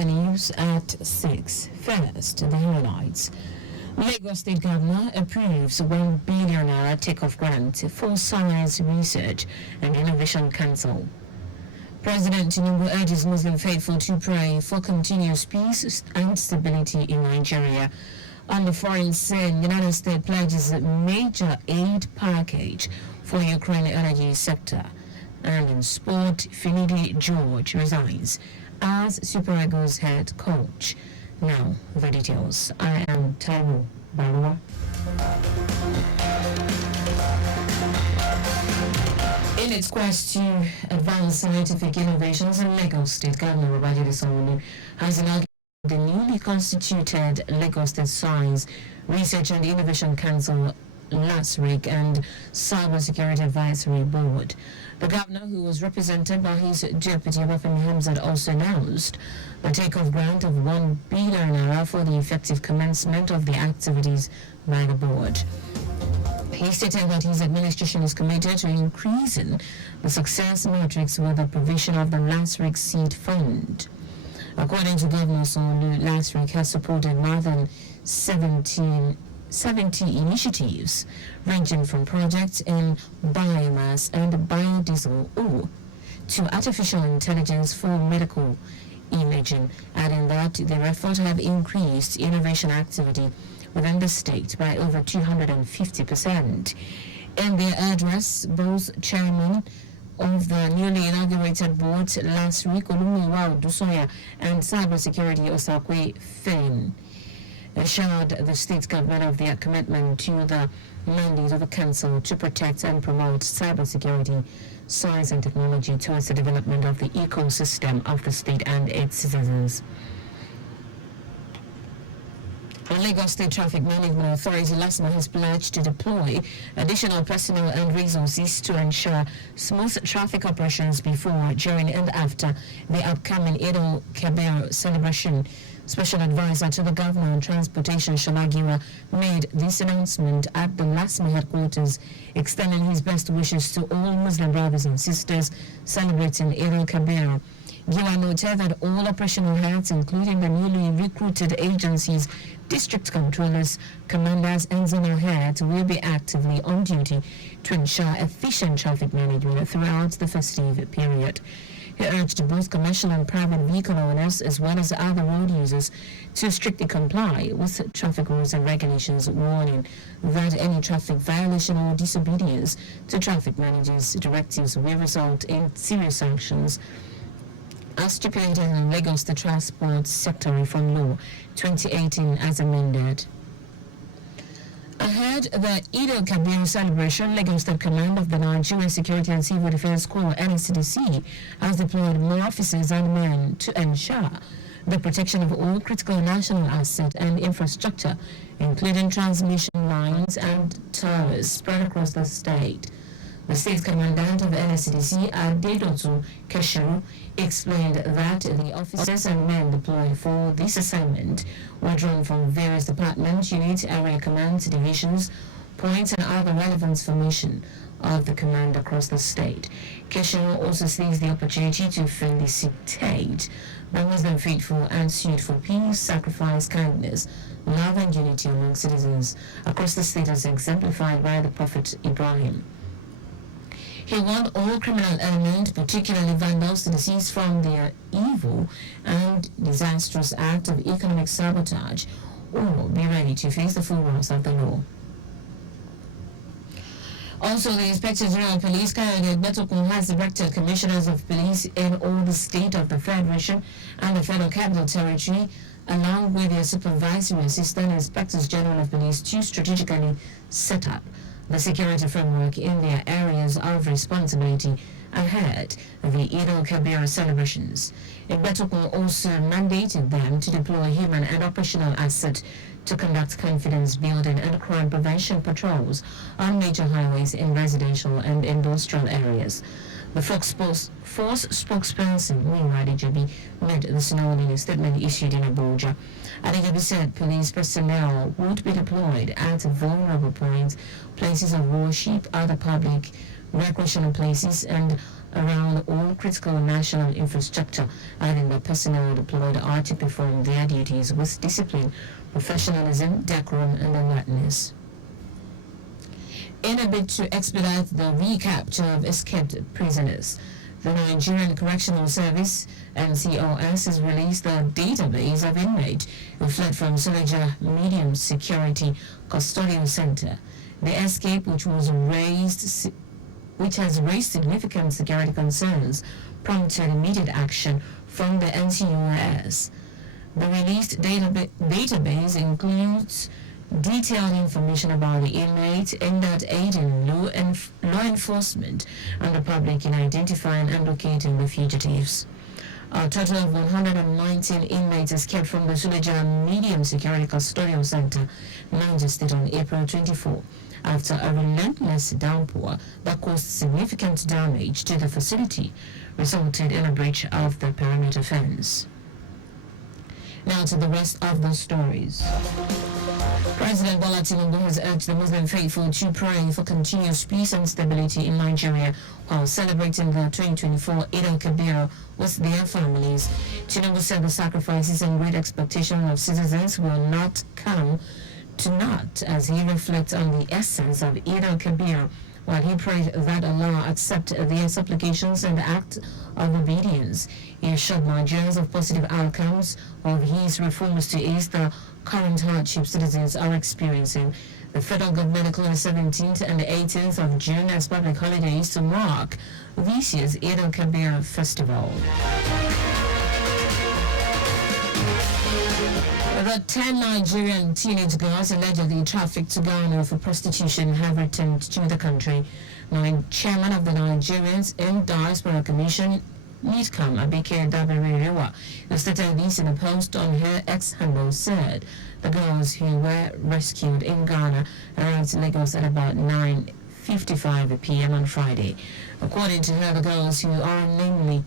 The news at 6. First, the highlights. Lagos State Governor approves 1 billion naira takeoff grant for Science Research and Innovation Council. President Tinubu urges Muslim faithful to pray for continuous peace and stability in Nigeria. On the foreign scene, the United States pledges a major aid package for Ukraine energy sector. And in sport, Finidi George resigns as Super Eagles head coach. Now, the details. I am Taiwo Baruwa. In its quest to advance scientific innovations, Lagos State Governor Babajide has inaugurated the newly constituted Lagos State Science, Research and Innovation Council last week and Cybersecurity Advisory Board. The governor, who was represented by his deputy Wafemi Hamzat, also announced the takeoff grant of 1 billion naira for the effective commencement of the activities by the board. He stated that his administration is committed to increasing the success metrics with the provision of the last week seed fund. According to Governor Sanwo-Olu, last week has supported more than 70 initiatives ranging from projects in biomass and biodiesel to artificial intelligence for medical imaging, adding that their efforts have increased innovation activity within the state by over 250%. In their address, both chairmen of the newly inaugurated board last week, Olumiwa Odusoya and Cybersecurity Osakwe Fen, assured the state government of their commitment to the mandate of the council to protect and promote cybersecurity, science and technology towards the development of the ecosystem of the state and its citizens. The Lagos State Traffic Management Authority LASMA has pledged to deploy additional personnel and resources to ensure smooth traffic operations before, during and after the upcoming Eid al-Kabir celebration. Special Advisor to the Governor on Transportation, Shalagiwa, made this announcement at the LASMA headquarters, extending his best wishes to all Muslim brothers and sisters celebrating Eid al-Kabir. Giwa noted that all operational heads, including the newly recruited agencies, district controllers, commanders, and zonal heads, will be actively on duty to ensure efficient traffic management throughout the festive period. He urged both commercial and private vehicle owners, as well as other road users, to strictly comply with traffic rules and regulations, warning that any traffic violation or disobedience to traffic managers' directives will result in serious sanctions, as stipulated in Lagos the Transport Sector Reform Law 2018 as amended. Ahead the Eid al-Kabir celebration, Lagos State Command of the Nigerian Security and Civil Defense Corps (NSCDC) has deployed more officers and men to ensure the protection of all critical national assets and infrastructure, including transmission lines and towers spread across the state. The state commandant of NSCDC, Adedotu Keshiru, explained that the officers and men deployed for this assignment were drawn from various departments, units, area commands, divisions, points, and other relevant information of the command across the state. Keshiru also seized the opportunity to felicitate the Muslim faithful and sued for peace, sacrifice, kindness, love, and unity among citizens across the state, as exemplified by the Prophet Ibrahim. He warned all criminal elements, particularly vandals, to cease from their evil and disastrous act of economic sabotage, or be ready to face the full wrath of the law. Also, the Inspector General of Police, Kayode Betokun, has directed commissioners of police in all the state of the Federation and the Federal Capital Territory, along with their supervisory assistant inspectors general of police, to strategically set up the security framework in their areas of responsibility ahead of the Eid al-Kabir celebrations. Betokun also mandated them to deploy human and operational assets to conduct confidence building and crime prevention patrols on major highways in residential and industrial areas. The force spokesperson, Miwa Adejobi, made this known in a statement issued in Abuja. Adejobi said police personnel would be deployed at vulnerable points, places of worship, other public recreational places, and around all critical national infrastructure, adding that personnel deployed are to perform their duties with discipline, professionalism, decorum, and alertness. In a bid to expedite the recapture of escaped prisoners, the Nigerian Correctional Service (NCOS) has released a database of inmates who fled from Suleja Medium Security Custodial Center. The escape, which has raised significant security concerns, prompted immediate action from the NCOS. The released database includes detailed information about the inmates aimed at aiding law enforcement and the public in identifying and locating the fugitives. A total of 119 inmates escaped from the Suleja Medium Security Custodial Center, Niger State, on April 24 after a relentless downpour that caused significant damage to the facility, resulted in a breach of the perimeter fence. Now to the rest of the stories. President Bola Tinubu has urged the Muslim faithful to pray for continuous peace and stability in Nigeria while celebrating the 2024 Eid al-Kabir with their families. Tinubu said the sacrifices and great expectations of citizens will not come to naught as he reflects on the essence of Eid al-Kabir, while he prayed that Allah accept their supplications and act of obedience. He assured Nigerians of positive outcomes of his reforms to ease the current hardship citizens are experiencing. The federal government declared 17th and 18th of June as public holidays to mark this year's Eid al-Kabir festival. The 10 Nigerian teenage girls allegedly trafficked to Ghana for prostitution have returned to the country. Now, chairman of the Nigerians in Diaspora Commission, NIDCAM, Abike Baruwa, who stated this in a post on her ex-handle, said the girls who were rescued in Ghana arrived in Lagos at about 9:55 p.m. on Friday. According to her, the girls, who are namely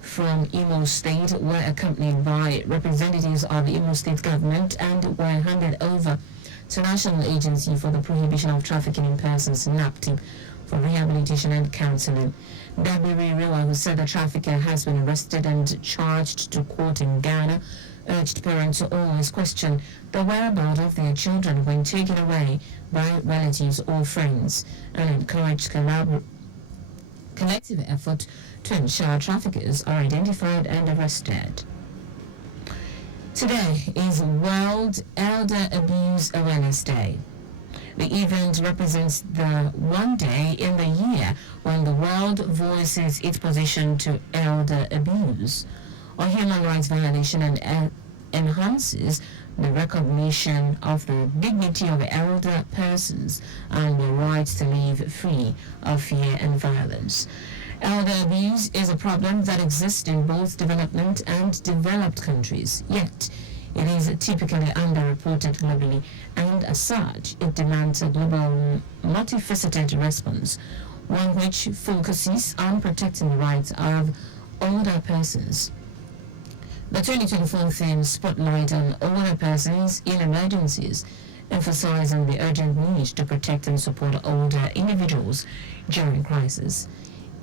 from Imo State, were accompanied by representatives of the Imo State government and were handed over to National Agency for the Prohibition of Trafficking in Persons, NAPTIP, for rehabilitation and counseling. Dabiri Rewa, who said the trafficker has been arrested and charged to court in Ghana, urged parents to always question the whereabouts of their children when taken away by relatives or friends, and encouraged collective effort to ensure traffickers are identified and arrested. Today is World Elder Abuse Awareness Day. The event represents the one day in the year when the world voices its position to elder abuse, or human rights violation, and enhances the recognition of the dignity of elder persons and the right to live free of fear and violence. Elder abuse is a problem that exists in both development and developed countries, yet it is typically underreported globally, and as such, it demands a global, multifaceted response, one which focuses on protecting the rights of older persons. The 2024 theme Spotlight on Older Persons in Emergencies, emphasizing the urgent need to protect and support older individuals during crisis.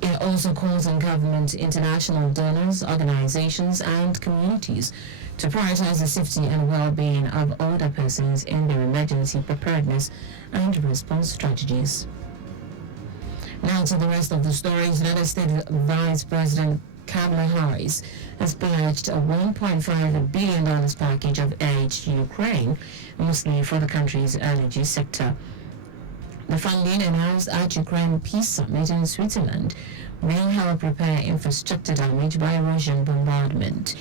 It also calls on government, international donors, organizations, and communities to prioritize the safety and well-being of older persons in their emergency preparedness and response strategies. Now to the rest of the stories. United States Vice President Kamala Harris has pledged a $1.5 billion package of aid to Ukraine, mostly for the country's energy sector. The funding, announced at Ukraine Peace Summit in Switzerland, will help repair infrastructure damage by Russian bombardment.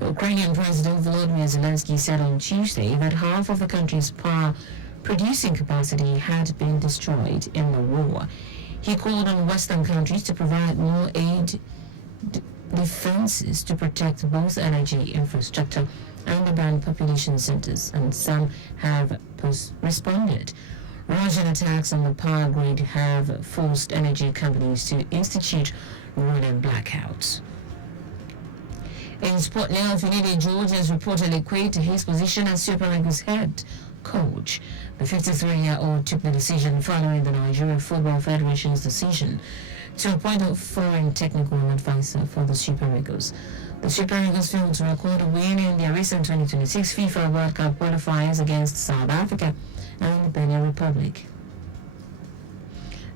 Ukrainian President Volodymyr Zelensky said on Tuesday that half of the country's power producing capacity had been destroyed in the war. He called on Western countries to provide more aid defenses to protect both energy infrastructure and abandoned population centers, and some have responded. Russian attacks on the power grid have forced energy companies to institute rolling blackouts. In sport now, Finidi George has reportedly quit his position as Super Eagles head coach. The 53-year-old took the decision following the Nigeria Football Federation's decision to appoint a foreign technical advisor for the Super Eagles. The Super Eagles failed to record a win in their recent 2026 FIFA World Cup qualifiers against South Africa and the Benin Republic.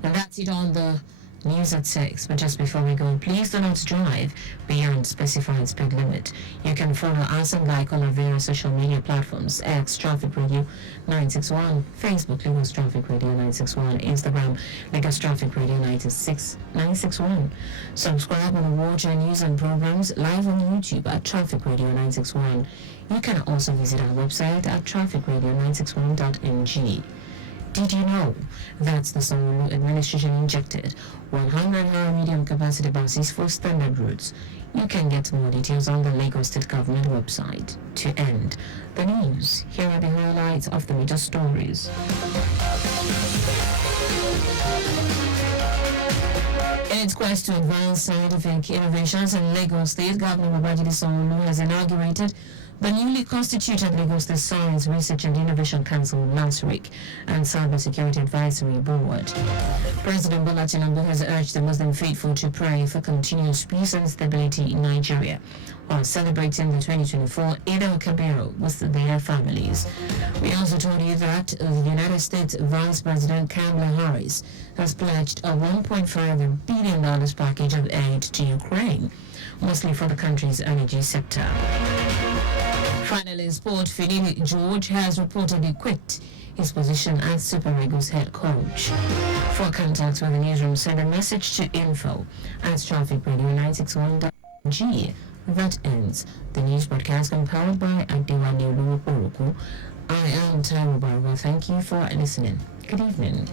And that's it on the news at 6. But just before we go, please do not drive beyond specified speed limit. You can follow us and like on our various social media platforms: X Traffic Radio 961, Facebook Lagos Traffic Radio 961, Instagram Lagos Traffic Radio 961. Subscribe and watch our news and programs live on YouTube at Traffic Radio 961. You can also visit our website at trafficradio961.ng. Did you know that the Sanwo-Olu administration injected 100 high medium capacity buses for standard routes? You can get more details on the Lagos State Government website. To end the news, here are the highlights of the major stories. In its quest to advance scientific innovations in Lagos State, Governor Babajide Sanwo-Olu has inaugurated the newly constituted Lagos State Science, Research and Innovation Council last week and Cybersecurity Advisory Board. President Bola Tinubu has urged the Muslim faithful to pray for continuous peace and stability in Nigeria while celebrating the 2024 Eid al-Kabir with their families. We also told you that the United States Vice President Kamala Harris has pledged a $1.5 billion package of aid to Ukraine, mostly for the country's energy sector. Finally, in sport, Philippe George has reportedly quit his position as Super Eagles head coach. For contact with the newsroom, send a message to info@trafficradio961.g. That ends the news broadcast compiled by Adewale Oluwaporoku. I am Taiwo Baruwa. Thank you for listening. Good evening.